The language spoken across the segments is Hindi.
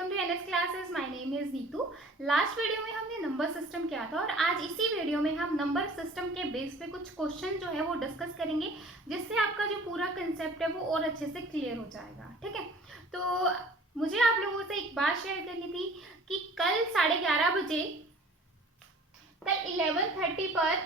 Welcome to NS classes. My name is Neetu. Last video में हमने नंबर सिस्टम किया था और आज इसी वीडियो में हम नंबर सिस्टम के बेस पे कुछ क्वेश्चन जो है वो डिस्कस करेंगे, जिससे आपका जो पूरा कंसेप्ट है वो और अच्छे से क्लियर हो जाएगा। ठीक है, तो मुझे आप लोगों से एक बात शेयर करनी थी कि कल 11:30 बजे, कल 11:30 पर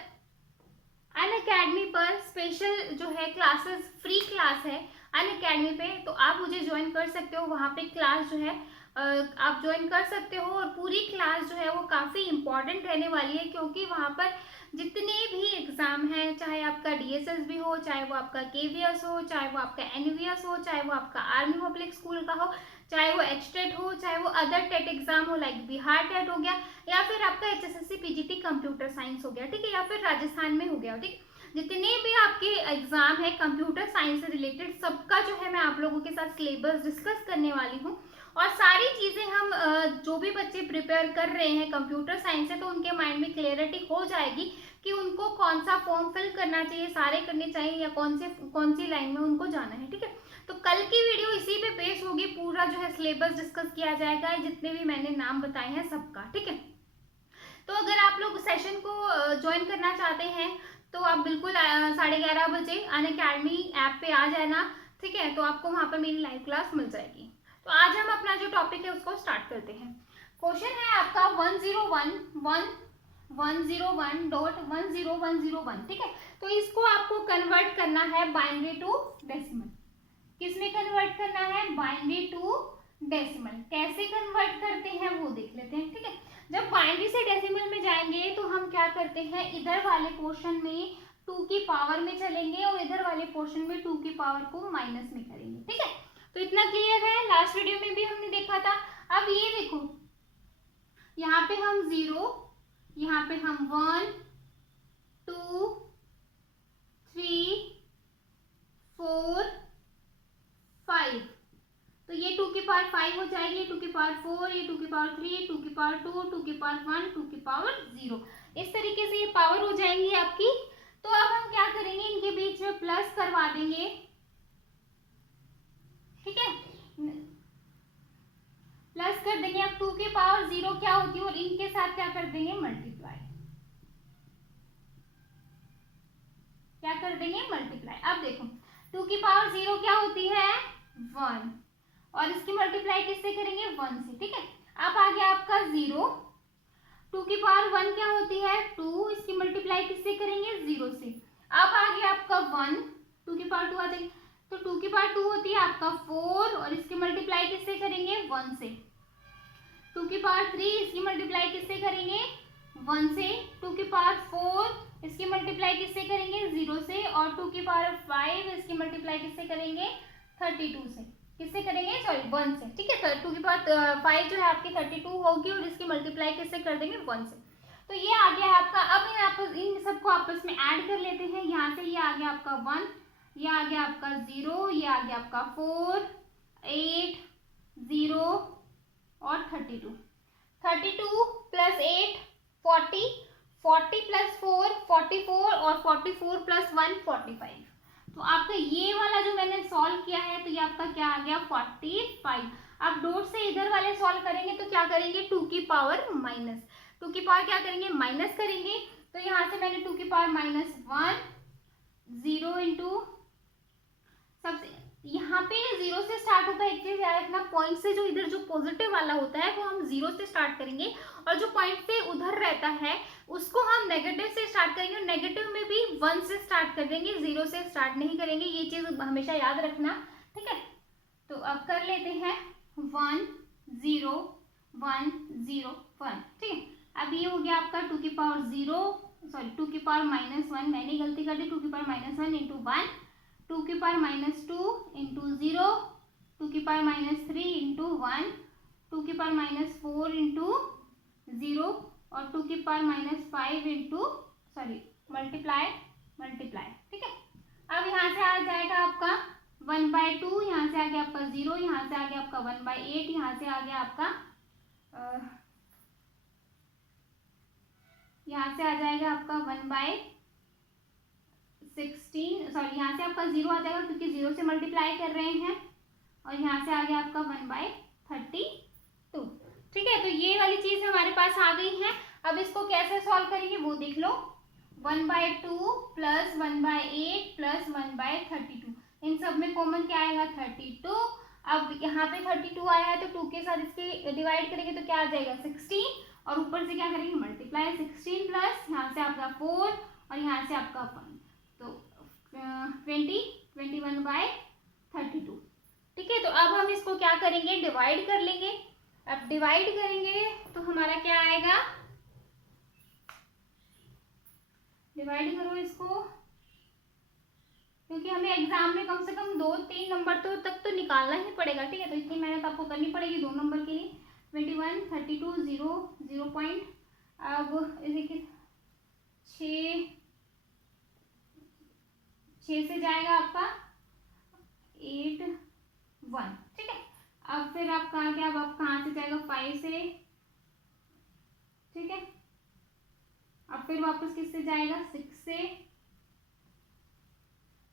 अनअकैडमी पर स्पेशल जो है क्लासेस, फ्री क्लास है अनअकैडमी पे, तो आप मुझे ज्वाइन कर सकते हो। वहाँ पे क्लास जो है आप ज्वाइन कर सकते हो और पूरी क्लास जो है वो काफ़ी इम्पॉर्टेंट रहने वाली है, क्योंकि वहाँ पर जितने भी एग्ज़ाम हैं, चाहे आपका डीएसएस भी हो, चाहे वो आपका केवीएस हो, चाहे वो आपका एनवीएस हो, चाहे वो आपका आर्मी पब्लिक स्कूल का हो, चाहे वो एचटेट हो, चाहे वो अदर टेट एग्जाम हो लाइक बिहार टेट हो गया, या फिर आपका एचएसएससी पीजीटी कंप्यूटर साइंस हो गया, ठीक है, या फिर राजस्थान में हो गया, ठीक। जितने भी आपके एग्जाम है कंप्यूटर साइंस से रिलेटेड, सबका जो है मैं आप लोगों के साथ सिलेबस डिस्कस करने वाली हूँ। और सारी चीज़ें हम जो भी बच्चे प्रिपेयर कर रहे हैं कंप्यूटर साइंस से, तो उनके माइंड में क्लियरिटी हो जाएगी कि उनको कौन सा फॉर्म फिल करना चाहिए, सारे करने चाहिए, या कौन सी लाइन में उनको जाना है। ठीक है, तो कल की वीडियो इसी पे बेस होगी, पूरा जो है सिलेबस डिस्कस किया जाएगा, जितने भी मैंने नाम बताए हैं सबका। ठीक है, तो अगर आप लोग सेशन को ज्वाइन करना चाहते हैं तो आप बिल्कुल 11:30 बजे अनअकैडमी ऐप पे आ जाना। ठीक है, तो आपको वहाँ पर मेरी लाइव क्लास मिल जाएगी। तो आज हम अपना जो टॉपिक है उसको स्टार्ट करते हैं। क्वेश्चन है आपका 101.101.10101। ठीक है, तो इसको आपको कन्वर्ट करना है बाइनरी टू डेसिमल। किसमें कन्वर्ट करना है? Binary to decimal. कैसे कन्वर्ट करते हैं वो देख लेते हैं। ठीक है, जब बाइनरी से डेसिमल में जाएंगे तो हम क्या करते हैं, इधर वाले पोर्शन में 2 की पावर में चलेंगे और इधर वाले पोर्शन में 2 की पावर को माइनस में करेंगे। ठीक है, तो इतना क्लियर है, लास्ट वीडियो में भी हमने देखा था। अब ये देखो, यहाँ पे हम 0, यहाँ पे हम 1 2 3 4 5, तो ये 2 की पावर 5 हो जाएगी, 2 की पावर 4, ये 2 की पावर 3, 2 की पावर 2, 2 की पावर 1, 2 की पावर 0। इस तरीके से ये पावर हो जाएंगी आपकी। तो अब हम क्या करेंगे, इनके बीच में प्लस करवा देंगे। ठीक है, प्लस कर देंगे। अब 2 की पावर 0 क्या होती है, और इनके साथ क्या कर देंगे, मल्टीप्लाई। क्या कर देंगे, मल्टीप्लाई। अब देखो 2 की पावर 0 क्या होती है, 1, और इसकी मल्टीप्लाई किससे करेंगे, 1 से। ठीक है, अब आ गया आपका 0। 2 की पावर 1 क्या होती है, 2, इसकी मल्टीप्लाई किससे करेंगे, 0 से। अब आ गया आपका 1, 2 की पावर 2 आ जाएगी, तो 2 की पावर 2 होती है आपका 4, और इसकी मल्टीप्लाई किससे करेंगे, 1 से। 2 की पावर 3, इसकी मल्टीप्लाई किससे करेंगे, 1 से। 2 की पावर 4, इसकी मल्टीप्लाई किससे करेंगे, 0 से। और 2 की पावर 5, इसकी मल्टीप्लाई किससे करेंगे, 32 से। किससे करेंगे, सॉरी 1 से। ठीक है, 2 की पावर 5 जो है आपकी 32 होगी, और इसकी मल्टीप्लाई किससे कर देंगे, 1 से। तो ये आ गया आपका। अब इन सबको आपस में ऐड कर लेते हैं। यहाँ से ये आ गया आपका 1, ये आ गया आपका 0, ये आ गया आपका 4, 8, 0 और 32। 32 प्लस 8 40, 40 प्लस 4 44, और 44 प्लस 1 45। तो आपका ये वाला जो मैंने सॉल्व किया है, तो ये आपका क्या आ गया, 45। अब डॉट से इधर वाले सॉल्व करेंगे तो क्या करेंगे, 2 की पावर माइनस, 2 की पावर क्या करेंगे, माइनस करेंगे। तो यहाँ से मैंने 2 की पावर माइनस 1, 0 इंटू, सबसे यहाँ पे 0 से स्टार्ट होता है। एक चीज याद रखना, पॉइंट से जो इधर जो पॉजिटिव वाला होता है वो हम 0 से स्टार्ट करेंगे, और जो पॉइंट से उधर रहता है उसको हम नेगेटिव से स्टार्ट करेंगे, और नेगेटिव में भी 1 से स्टार्ट कर देंगे, 0 से स्टार्ट नहीं करेंगे। ये चीज हमेशा याद रखना। ठीक है, तो अब कर लेते हैं 1 0 1 0 1। ठीक है, अब ये हो गया आपका 2 की पावर 0, सॉरी 2 की पावर माइनस 1, मैंने गलती कर दी, 2 की पावर माइनस 1 इंटू 1, 2 की पावर माइनस 2 इंटू 0, 2 की पावर माइनस 3 इंटू 1, 2 की पावर माइनस 4 इंटू 0, और 2 की power minus 5 into, sorry multiply. ठीक है, अब यहाँ से आ जाएगा आपका 1/2, यहाँ से आ गया आपका 0, यहाँ से आ गया आपका 1/8, यहाँ से आ गया आपका यहाँ से आ जाएगा आपका 1/16, सॉरी यहाँ से आपका 0 आ जाएगा क्योंकि 0 से मल्टीप्लाई कर रहे हैं, और यहाँ से आ गया आपका 1/32। चीज हमारे पास आ गई है। अब इसको कैसे सॉल्व करेंगे वो देख लो। 1/2 प्लस 1/8 प्लस 1/32, इन सब में कॉमन क्या आएगा 32। अब यहाँ पे 32 आया है तो 2 के साथ इसके डिवाइड करेंगे तो क्या आ जाएगा 16, और ऊपर से क्या करेंगे मल्टीप्लाई 16 प्लस यहाँ से आपका 4 और यहाँ से आपका 1, तो 21/32। ठीक है, तो अब हम इसको क्या करेंगे डिवाइड कर लेंगे। अब डिवाइड करेंगे तो हमारा क्या आएगा, डिवाइड करो इसको, क्योंकि हमें एग्जाम में कम से कम 2-3 नंबर तो तक तो निकालना ही पड़ेगा। ठीक है, तो इतनी मेहनत आपको करनी पड़ेगी 2 नंबर के लिए। 21, 32, 0 पॉइंट, अब देखिए 6 से जाएगा आपका 8, 1। ठीक है, अब फिर आपका आ गया, अब आप कहाँ से जाएगा 5 से। ठीक है, अब फिर वापस किससे जाएगा 6 से।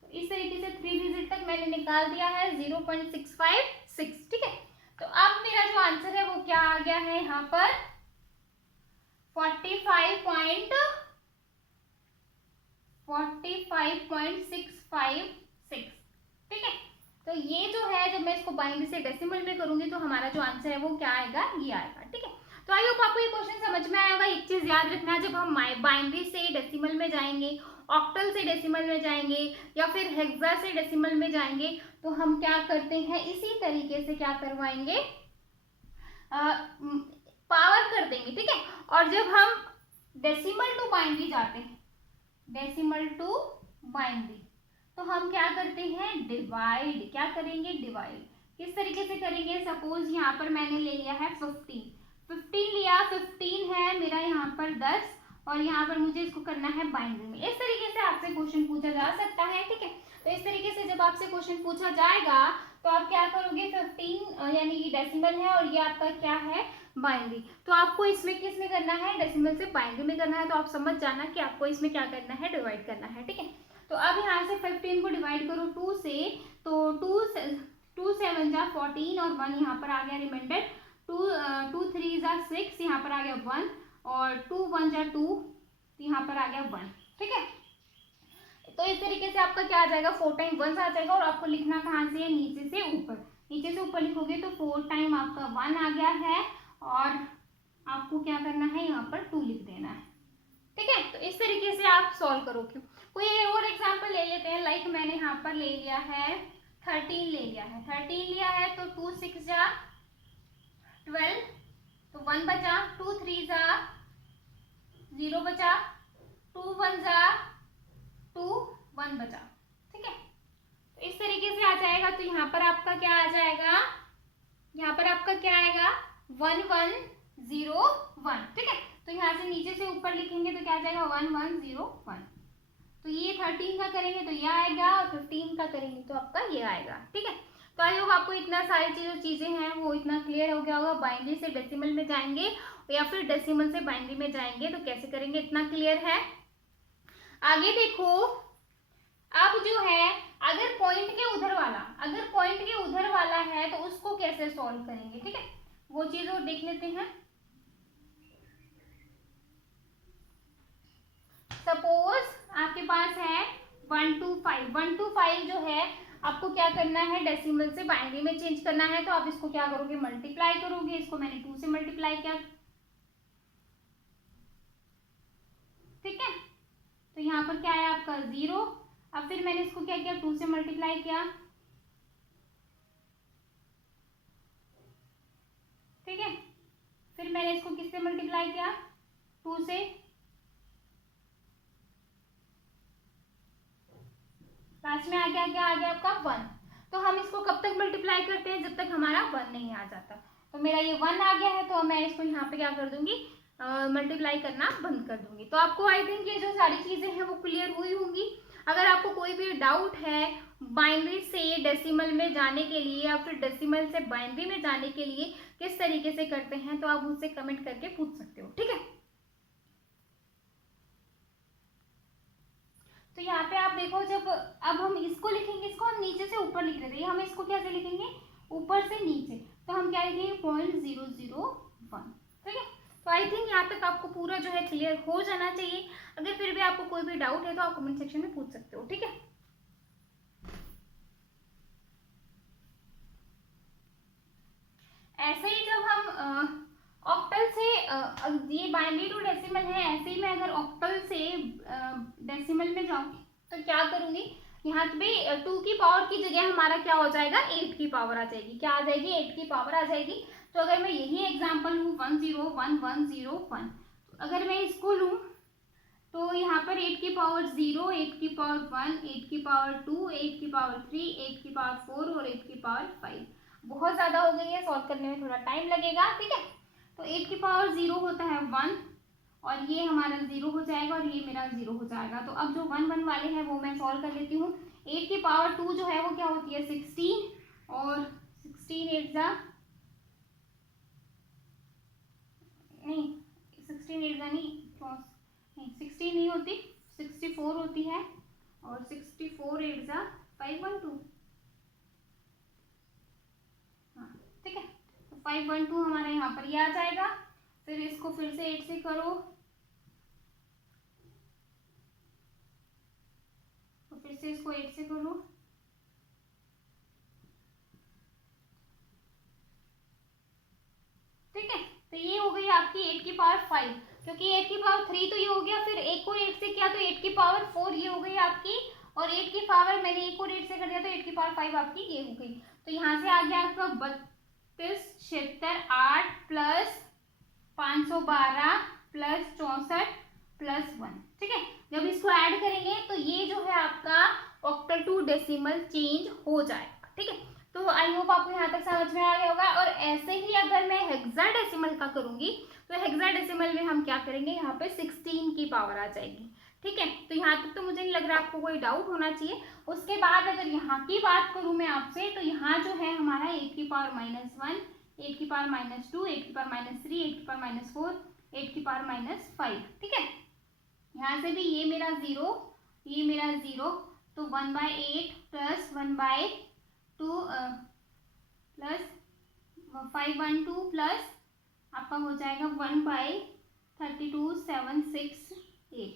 तो इस तरीके से 3 डिजिट तक मैंने निकाल दिया है 0.656। ठीक है, तो अब मेरा जो आंसर है वो क्या आ गया है यहाँ पर 45.656। ठीक है, तो ये जो है जब मैं इसको बाइनरी से डेसिमल में करूंगी तो हमारा जो आंसर है वो क्या आएगा, ये आएगा। ठीक है, तो आई होप आपको ये क्वेश्चन समझ में आया होगा। एक चीज याद रखना, जब हम बाइनरी से डेसिमल में जाएंगे, ऑक्टल से डेसिमल में जाएंगे या फिर हेक्सा से डेसिमल में जाएंगे तो हम क्या करते हैं इसी तरीके से क्या करवाएंगे, पावर कर देंगे। ठीक है, और जब हम डेसिमल टू बाइनरी जाते हैं, डेसिमल टू बाइनरी, तो हम क्या करते हैं डिवाइड, क्या करेंगे डिवाइड। किस तरीके से करेंगे, सपोज यहाँ पर मैंने ले लिया है 15 लिया, 15 है मेरा यहाँ पर 10 और यहाँ पर मुझे इसको करना है बाइनरी में। इस तरीके से आपसे क्वेश्चन पूछा जा सकता है। ठीक है, तो इस तरीके से जब आपसे क्वेश्चन पूछा जाएगा तो आप क्या करोगे 15 यानी कि डेसिमल है और ये आपका क्या है बाइनरी, तो आपको इसमें किस में करना है डेसिमल से बाइनरी में करना है। तो आप समझ जाना कि आपको इसमें क्या करना है डिवाइड करना है। ठीक है, तो अब यहाँ से 15 को डिवाइड करो 2 से, तो 2 7 जा 14 और 1 यहाँ पर आ गया रिमाइंडर, 2 3 जा 6 यहाँ पर आ गया 1 और 2 1 जा 2 यहाँ पर आ गया 1। ठीक है, तो इस तरीके से आपका क्या आ जाएगा 4 टाइम 1 आ जाएगा और आपको लिखना कहाँ से है नीचे से ऊपर, नीचे से ऊपर लिखोगे तो 4 टाइम आपका 1 आ गया है और आपको क्या करना है यहाँ पर 2 लिख देना है। ठीक है, तो इस तरीके से आप सॉल्व करोगे। कोई और एग्जांपल ले लेते हैं, लाइक मैंने यहाँ पर ले लिया है 13 ले लिया है, 13 लिया है तो 2 6 जा 12, तो 1 बचा, 2 3 जा 0 बचा, 2 1 जा 2 1 बचा। ठीक है, तो इस तरीके से आ जाएगा। तो यहाँ पर आपका क्या आ जाएगा, यहाँ पर आपका क्या आएगा 1 1 0 1। ठीक है, तो यहाँ से नीचे से ऊपर लिखेंगे तो क्या आ जाएगा 1 1 0 1। तो ये 13 का करेंगे तो यह आएगा और 15 का करेंगे तो आपका ये आएगा। ठीक है, तो आई होप आपको इतना सारी चीजें हैं वो इतना क्लियर हो गया होगा। बाइनरी से डेसिमल में जाएंगे या फिर डेसिमल से बाइनरी में जाएंगे तो कैसे करेंगे इतना क्लियर है। आगे देखो, अब जो है अगर पॉइंट के उधर वाला है तो उसको कैसे सॉल्व करेंगे। ठीक है, वो चीज और देख लेते हैं। सपोज आपके पास है 1 2 5, 1 2 5 जो है आपको क्या करना है डेसिमल से बाइनरी में चेंज करना है। तो आप इसको क्या करोगे मल्टीप्लाई करोगे, इसको मैंने 2 से मल्टीप्लाई किया। ठीक है, तो यहाँ पर क्या है आपका 0, अब फिर मैंने इसको क्या किया 2 से मल्टीप्लाई किया। ठीक है, फिर मैंने इसको किससे मल्टीप्लाई किया 2 से, लास्ट में आ गया क्या आ गया आपका 1। तो हम इसको कब तक मल्टीप्लाई करते हैं जब तक हमारा 1 नहीं आ जाता। तो मेरा ये 1 आ गया है तो मैं इसको यहाँ पे क्या कर दूंगी मल्टीप्लाई करना बंद कर दूंगी। तो आपको आई थिंक ये जो सारी चीजें हैं वो क्लियर हुई होंगी। अगर आपको कोई भी डाउट है बाइनरी से डेसिमल में जाने के लिए या फिर डेसिमल से बाइनरी में जाने के लिए किस तरीके से करते हैं तो आप मुझसे कमेंट करके पूछ सकते हो। ठीक है, तो यहाँ पे आप देखो, जब अब हम इसको लिखेंगे, इसको हम नीचे से ऊपर लिख रहे थे, हम इसको कैसे लिखेंगे ऊपर से नीचे, तो हम क्या लिखेंगे 0.001। ठीक है, तो आई थिंक यहाँ तक आपको पूरा जो है क्लियर हो जाना चाहिए। अगर फिर भी आपको कोई भी डाउट है तो आप कमेंट सेक्शन में पूछ सकते हो, ठीक है। ऐसे ही जब हम ऑक्टल से ये बाइनरी टू डेसिमल है, ऐसे ही मैं अगर ऑक्टल से डेसिमल में जाऊंगी तो क्या करूंगी, यहाँ पे 2 की पावर की जगह हमारा क्या हो जाएगा, 8 की पावर आ जाएगी। क्या आ जाएगी, 8 की पावर आ जाएगी। तो अगर मैं यही एग्जाम्पल लूँ 101 अगर मैं इसको लूँ तो यहाँ पर 8 की पावर 0, 8 की पावर 1, 8 की पावर 2, 8 की पावर 3, 8 की पावर 4 और 8 की पावर 5। बहुत ज़्यादा हो गई है, सॉल्व करने में थोड़ा टाइम लगेगा, ठीक है। तो 8 की पावर 0 होता है 1 और ये हमारा 0 हो जाएगा और ये मेरा 0 हो जाएगा। तो अब जो 1 1 वाले हैं वो मैं सॉल्व कर लेती हूँ। 8 की पावर 2 जो है वो क्या होती है 16 और 16 8 जा नहीं 16 8 जा नहीं 16 नहीं होती, 64 होती है और 64 8 जा 512। हाँ ठीक है, तो 512 हमारा यहाँ पर ये आ जाएगा। फिर इसको फिर से 8 से करो तो फिर से इसको 8 से करो, ठीक है। तो ये हो गई आपकी 8 की पावर 5, क्योंकि 8 की पावर 3 तो ये हो गया, फिर एक को 8 से किया तो 8 की पावर 4 ये हो गई आपकी, और 8 की पावर मैंने एक को 8 से कर दिया तो 8 की पावर 5 आपकी ये हो गई। तो यहाँ से आ गया आपका 32 76 8 प्लस 512 प्लस 64 प्लस 1, ठीक है। जब इसको ऐड करेंगे तो ये जो है आपका ऑक्टल टू डेसिमल चेंज हो जाएगा, ठीक है। तो आई होप आपको यहाँ तक समझ में आ गया होगा। और ऐसे ही अगर मैं हेक्साडेसिमल का करूंगी तो हेक्साडेसिमल में हम क्या करेंगे, यहाँ पे 16 की पावर आ जाएगी, ठीक है। तो यहाँ तक तो मुझे नहीं लग रहा आपको कोई डाउट होना चाहिए। उसके बाद अगर यहाँ की बात करूँ मैं आपसे, तो यहाँ जो है हमारा 8 की पावर -1, 8 की पावर -2, 8 की पावर -3, 8 की पावर -4, 8 की पावर -5, ठीक है। यहाँ से भी ये मेरा 0, ये मेरा 0, तो 1/8 प्लस 1/2 प्लस 512 प्लस आपका हो जाएगा 1/32 7 6 8,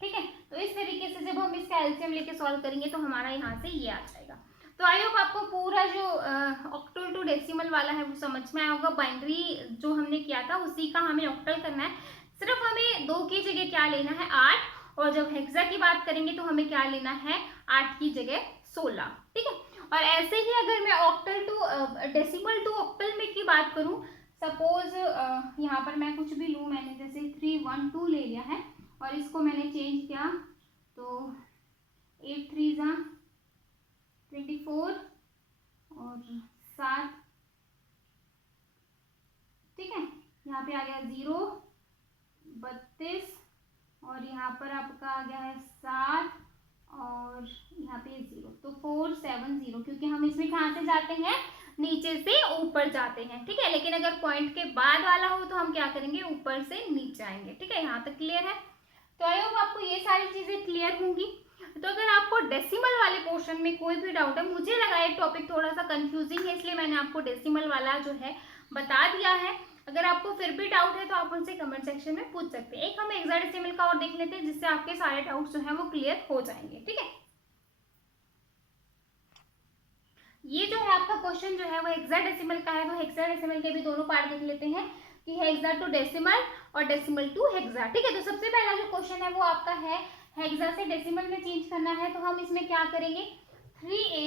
ठीक है। तो इस तरीके से जब हम इसका एलसीएम लेके सॉल्व करेंगे तो हमारा यहाँ से ये आ जाएगा। तो आई होप आपको पूरा जो ऑक्टल टू डेसिमल वाला है वो समझ में आया होगा। बाइनरी जो हमने किया था उसी का हमें ऑक्टल करना है। सिर्फ हमें 2 की जगह क्या लेना है 8, और जब हेक्सा की बात करेंगे तो हमें क्या लेना है 8 की जगह 16, ठीक है। और ऐसे ही अगर मैं octal to decimal to octal में की बात करूं, सपोज यहाँ पर मैं कुछ भी लूँ, मैंने जैसे 312 ले लिया है और इसको मैंने चेंज किया तो 8 3 जा 24 और 7, ठीक है। यहाँ पे आ गया 0 32 और यहाँ पर आपका आ गया है 7 और यहाँ पे 0, तो 4 7 0, क्योंकि हम इसमें कहाँ से जाते हैं, नीचे से ऊपर जाते हैं, ठीक है। लेकिन अगर पॉइंट के बाद वाला हो तो हम क्या करेंगे, ऊपर से नीचे आएंगे, ठीक है। यहाँ तक क्लियर है। तो आई होप आपको ये सारी चीजें क्लियर होंगी। तो अगर आपको डेसिमल वाले पोर्शन में कोई भी डाउट है, मुझे लगा ये टॉपिक थोड़ा सा कंफ्यूजिंग है इसलिए मैंने आपको डेसिमल वाला जो है बता दिया है। अगर आपको फिर भी डाउट है तो आप उनसे कमेंट सेक्शन में पूछ सकते हैं। एक हम हेक्साडेसिमल का और देख लेते हैं जिससे आपके सारे डाउट्स जो है वो क्लियर हो जाएंगे, ठीक है। ये जो है आपका क्वेश्चन जो है वो हेक्साडेसिमल का है, तो हेक्साडेसिमल के भी दोनों पार्ट देख लेते हैं कि हेक्सा टू डेसिमल और डेसिमल टू हेक्सा, ठीक है। तो सबसे पहला जो क्वेश्चन है वो आपका है हेक्सा से डेसिमल में चेंज करना है, तो हम इसमें क्या करेंगे 3a,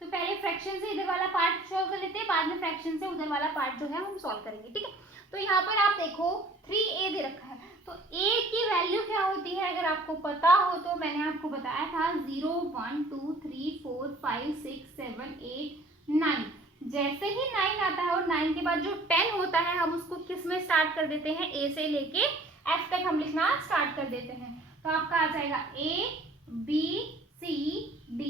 तो पहले फ्रैक्शन से इधर वाला पार्ट सॉल्व कर लेते हैं, बाद में फ्रैक्शन से उधर वाला पार्ट जो है हम सॉल्व करेंगे, ठीक है। तो यहाँ पर आप देखो 3a दे रखा है, तो a की वैल्यू क्या होती है अगर आपको पता हो तो मैंने आपको बताया था 0 1 2 3 4 5 6 7 8 9। जैसे ही 9 आता है और 9 के बाद जो 10 होता है हम उसको किस में स्टार्ट कर देते हैं, a से लेके f तक हम लिखना स्टार्ट कर देते हैं। तो आपका आ जाएगा a b c d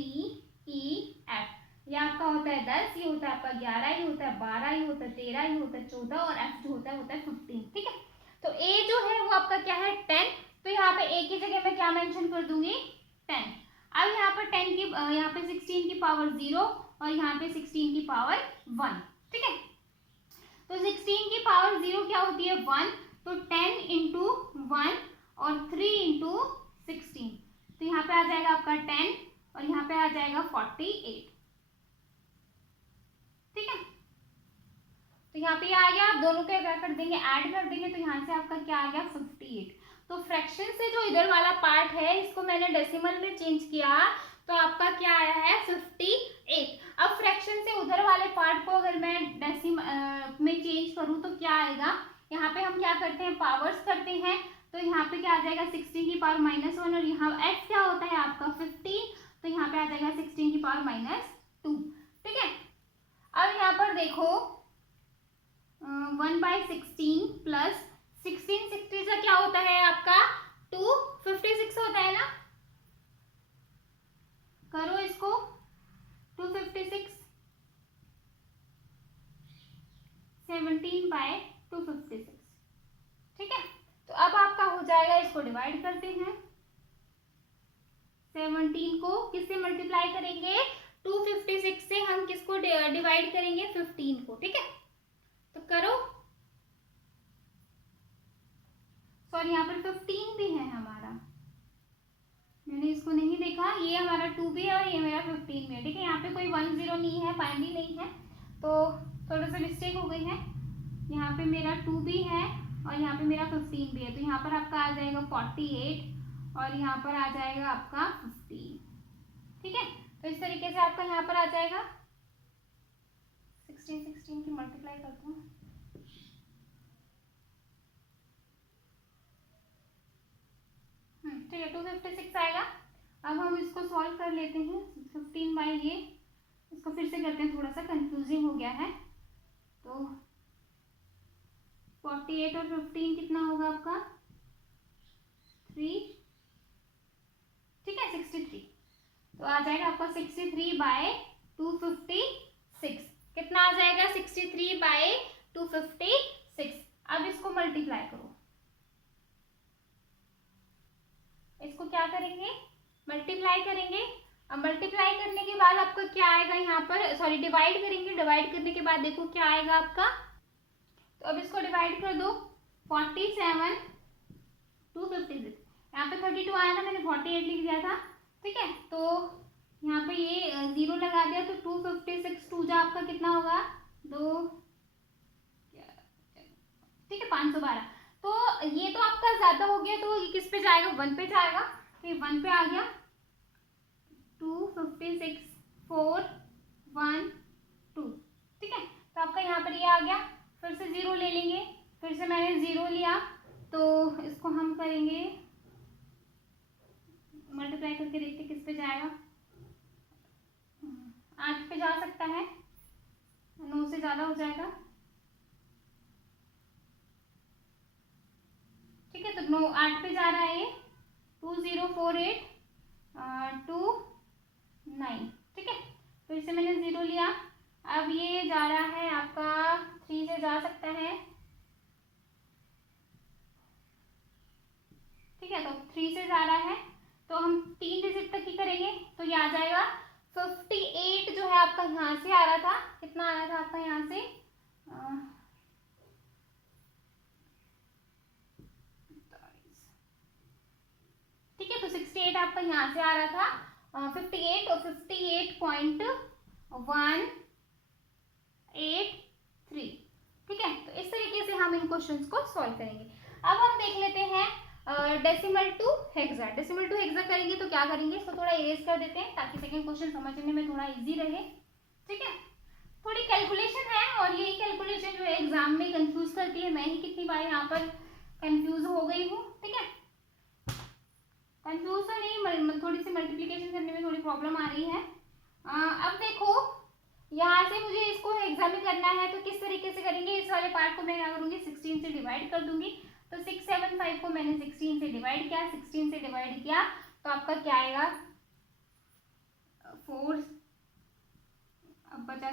e f, ये आपका होता है 10, ये होता है आपका 11, ये होता है 12, ये होता है 13, ये होता है 14 और f जो होता है 15, ठीक है। तो a जो है वो आपका क्या है 10, तो यहाँ पे a की जगह मैं क्या मेंशन कर दूंगी 10। अब यहाँ पर 10 की यहाँ पे 16 की पावर 0 और यहाँ पे 16 की पावर 1, ठीक है। तो तो 16 की पावर 0 क्या होती है 1, तो 10 इंटू 1 और 3 इंटू 16, तो यहाँ पे आ जाएगा आपका 10 और यहाँ पे आ जाएगा 48, ठीक है। तो यहाँ पे आ गया, आप दोनों के क्या कर देंगे ऐड कर देंगे, तो यहाँ से आपका क्या आ गया 58। तो फ्रैक्शन से जो इधर वाला पार्ट है इसको मैंने डेसिमल में चेंज किया तो आपका क्या आया है 58। अब फ्रैक्शन से उधर वाले पार्ट को अगर मैं डेसिमल में चेंज करूँ तो क्या आएगा, यहाँ पे हम क्या करते हैं पावर्स करते हैं, तो यहाँ पे क्या आ जाएगा 16 की पावर -1 और यहाँ x क्या होता है आपका 15, तो यहाँ पे आ जाएगा 16 की पावर -2, ठीक है। अब यहाँ पर देखो 1/16 प्लस 16 से क्या होता है आपका 256 होता है ना, करो इसको 256, 17/256, ठीक है। तो अब आपका हो जाएगा, इसको डिवाइड करते हैं, 17 को किससे मल्टीप्लाई करेंगे 256 से, हम किसको डिवाइड करेंगे 15 को, ठीक है। तो करो, सॉरी यहाँ पर 15 भी है हमारा, मैंने इसको नहीं देखा, ये हमारा 2 भी है और ये मेरा 15 भी है, ठीक है। यहाँ पे कोई 10 नहीं है, बाइनरी नहीं है, तो थोड़ा सा मिस्टेक हो गई है। यहाँ पे मेरा 2 भी है और यहाँ पे मेरा 15 भी है, तो यहाँ पर आपका आ जाएगा 48 और यहाँ पर आ जाएगा आपका 15, ठीक है। तो इस तरीके से आपका यहाँ पर आ जाएगा 16 की मल्टीप्लाई करता हूँ, ठीक है 256 आएगा। अब हम इसको सॉल्व कर लेते हैं, 15 बाई ये, इसको फिर से करते हैं, थोड़ा सा कंफ्यूजिंग हो गया है। तो 48 और 15 कितना होगा आपका 3, ठीक है 63, तो आ जाएगा आपका 63/256, कितना आ जाएगा 63/256। अब इसको मल्टीप्लाई करो, इसको क्या करेंगे मल्टीप्लाई करेंगे। अब मल्टीप्लाई करने के बाद आपका क्या आएगा, यहाँ पर सॉरी डिवाइड करेंगे, डिवाइड करने के बाद देखो क्या आएगा आपका, तो अब इसको डिवाइड कर दो, 47 256, यहाँ पे 32 आया था, मैंने 48 लिख दिया था, ठीक है। तो यहाँ पे ये 0 लगा दिया, तो 256 2 जा आपका कितना होगा 2, ठीक है 512। तो ये तो आपका ज्यादा हो गया, तो ये किस पे जाएगा 1 पे जाएगा, तो ये 1 पे आ गया, 256 4 1 2, ठीक है। तो आपका यहाँ पर ये आ गया, फिर से 0 ले लेंगे, फिर से मैंने 0 लिया, तो इसको हम करेंगे मल्टीप्लाई करके, देखते किस पे जाएगा, 8 पे जा सकता है, 9 से ज्यादा हो जाएगा, ठीक है। तो 9 8 पे जा रहा है ये, 2048 29, ठीक है। तो इसे मैंने 0 लिया, अब ये जा रहा है आपका 3 से जा सकता है, ठीक है। तो 3 से जा रहा है, तो हम 3 डिजिट तक ही करेंगे, तो ये आ जाएगा 58 जो है आपका यहाँ से आ रहा था, कितना आया था आपका यहाँ से ठीक है। तो 68 आपका यहाँ से आ रहा था, 58 और 58.183, ठीक है। तो इस तरीके से हम इन क्वेश्चंस को सॉल्व करेंगे। अब हम देख लेते हैं decimal to hexa. Decimal to hexa करेंगे तो क्या करेंगे, इसको थोड़ा इरेज कर देते हैं ताकि सेकंड क्वेश्चन समझने में थोड़ा इजी रहे, ठीक है। थोड़ी कैलकुलेशन है और यही कैलकुलेशन जो है एग्जाम में कंफ्यूज करती है, मैं ही कितनी बार यहाँ पर कंफ्यूज हो गई हूँ, ठीक है। कंफ्यूज तो नहीं, थोड़ी सी मल्टीप्लिकेशन करने में थोड़ी प्रॉब्लम आ रही है। अब देखो यहाँ से मुझे इसको एग्जाम में करना है, तो किस तरीके से करेंगे, इस वाले पार्ट को मैं क्या करूँगी 16 से डिवाइड कर दूंगी, तो 675 को मैंने 16 से डिवाइड किया, 16 से डिवाइड किया तो आपका क्या आएगा 4, अब बचा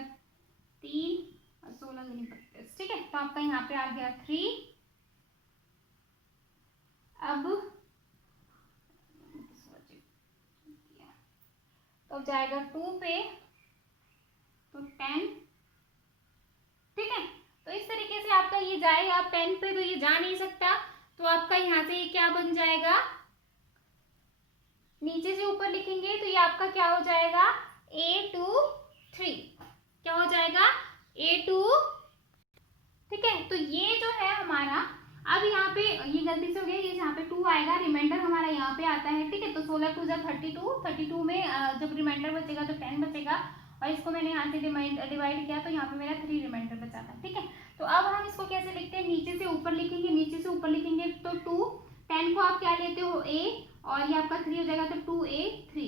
3 और 16 दूनी 32, ठीक है। तो आपका यहाँ पे आ गया 3, अब तो जाएगा 2 पे, तो 10, ठीक है। तो इस तरीके ये जाएगा पेन पे तो ये जा नहीं सकता, तो आपका यहाँ से ये क्या बन जाएगा, नीचे से ऊपर लिखेंगे तो ये आपका क्या हो जाएगा, A2 3, क्या हो जाएगा A2, ठीक है। तो ये जो है हमारा, अब यहाँ पे ये गलती से हो गया, ये यहाँ पे 2 आएगा, रिमाइंडर हमारा यहाँ पे आता है, ठीक है। तो 16 2 32, 32 में जब रिमाइंडर बचेगा तो 10 बचेगा, और इसको मैंने यहाँ से डिवाइड किया तो यहाँ पे मेरा 3 रिमाइंडर बचा था, ठीक है। तो अब हम इसको कैसे लिखते हैं, नीचे से ऊपर लिखेंगे, नीचे से ऊपर लिखेंगे तो 2, 10 को आप क्या लेते हो A, और ये आपका 3 हो जाएगा तो 2A3,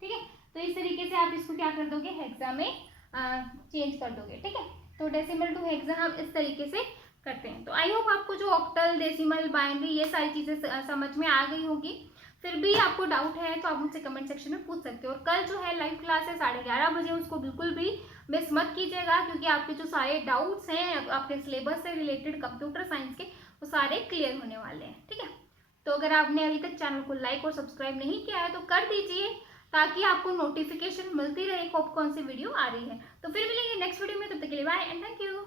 ठीक है। तो इस तरीके से आप इसको क्या कर दोगे, हेक्सा में चेंज कर दोगे, ठीक है। तो डेसिमल टू हेक्सा हम इस तरीके से करते हैं। तो आई होप आपको जो ऑक्टल, डेसिमल, बाइनरी ये सारी चीज़ें समझ में आ गई होगी। फिर भी आपको डाउट है तो आप मुझसे कमेंट सेक्शन में पूछ सकते हो। और कल जो है लाइव क्लास है 11:30 बजे, उसको बिल्कुल भी मिस मत कीजिएगा, क्योंकि आपके जो सारे डाउट्स हैं आपके सिलेबस से रिलेटेड कंप्यूटर साइंस के, वो सारे क्लियर होने वाले हैं, ठीक है। तो अगर आपने अभी तक चैनल को लाइक और सब्सक्राइब नहीं किया है तो कर दीजिए, ताकि आपको नोटिफिकेशन मिलती रहे कौन सी वीडियो आ रही है। तो फिर मिलेंगे नेक्स्ट वीडियो में, तब तक के लिए बाय एंड थैंक यू।